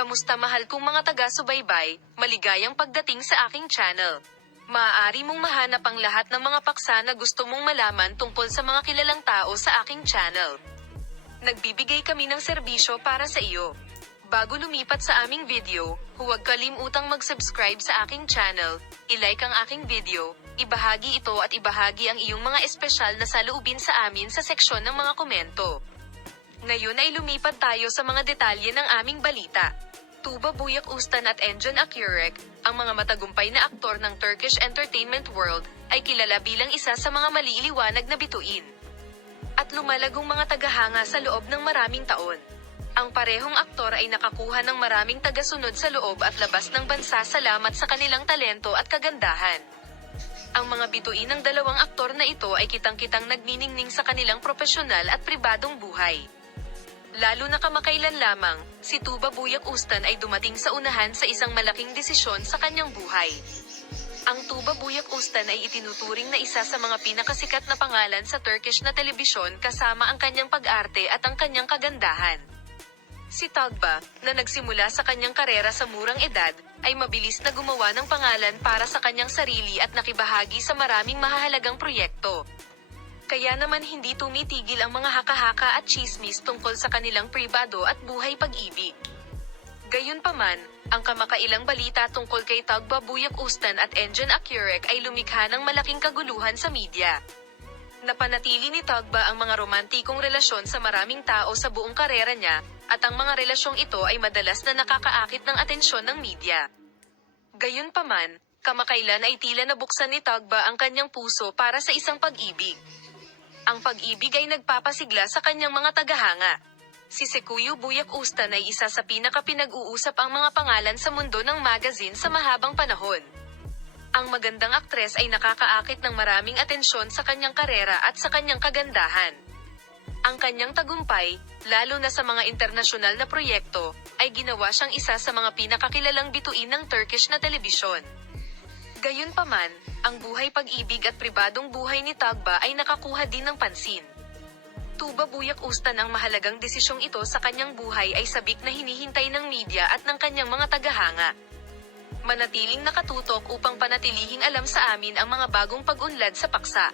Kamusta mahal kong mga taga-subaybay, maligayang pagdating sa aking channel. Maaari mong mahanap ang lahat ng mga paksa na gusto mong malaman tungkol sa mga kilalang tao sa aking channel. Nagbibigay kami ng serbisyo para sa iyo. Bago lumipat sa aming video, huwag kalimutang mag-subscribe sa aking channel, i-like ang aking video, ibahagi ito at ibahagi ang iyong mga espesyal na saloobin sa amin sa seksyon ng mga komento. Ngayon ay lumipat tayo sa mga detalye ng aming balita. Tuba Buyak Ustan at Engin Akyurek, ang mga matagumpay na aktor ng Turkish entertainment world, ay kilala bilang isa sa mga maliiliwanag na bituin. At lumalagong mga tagahanga sa loob ng maraming taon. Ang parehong aktor ay nakakuha ng maraming tagasunod sa loob at labas ng bansa salamat sa kanilang talento at kagandahan. Ang mga bituin ng dalawang aktor na ito ay kitang-kitang nagniningning sa kanilang profesional at pribadong buhay. Lalo na kamakailan lamang, si Tuba Buyak Ustan ay dumating sa unahan sa isang malaking desisyon sa kanyang buhay. Ang Tuba Buyak Ustan ay itinuturing na isa sa mga pinakasikat na pangalan sa Turkish na telebisyon kasama ang kanyang pag-arte at ang kanyang kagandahan. Si Tuba, na nagsimula sa kanyang karera sa murang edad, ay mabilis na gumawa ng pangalan para sa kanyang sarili at nakibahagi sa maraming mahahalagang proyekto. Kaya naman hindi tumitigil ang mga haka-haka at chismis tungkol sa kanilang pribado at buhay pag-ibig. Gayunpaman, ang kamakailang balita tungkol kay Tuba Buyak Ustan at Engin Akyurek ay lumikha ng malaking kaguluhan sa media. Napanatili ni Tuba ang mga romantikong relasyon sa maraming tao sa buong karera niya, at ang mga relasyong ito ay madalas na nakakaakit ng atensyon ng media. Gayunpaman, kamakailan ay tila nabuksan ni Tuba ang kanyang puso para sa isang pag-ibig. Ang pag-ibig ay nagpapasigla sa kanyang mga tagahanga. Si Sekuyu Buyak Ustan ay isa sa pinaka-pinag-uusap ang mga pangalan sa mundo ng magazine sa mahabang panahon. Ang magandang aktres ay nakakaakit ng maraming atensyon sa kanyang karera at sa kanyang kagandahan. Ang kanyang tagumpay, lalo na sa mga internasyonal na proyekto, ay ginawa siyang isa sa mga pinakakilalang bituin ng Turkish na telebisyon. Gayunpaman, ang buhay pag-ibig at pribadong buhay ni Tuba ay nakakuha din ng pansin. Tuba Buyak Ustan ang mahalagang desisyong ito sa kanyang buhay ay sabik na hinihintay ng media at ng kanyang mga tagahanga. Manatiling nakatutok upang panatilihing alam sa amin ang mga bagong pag-unlad sa paksa.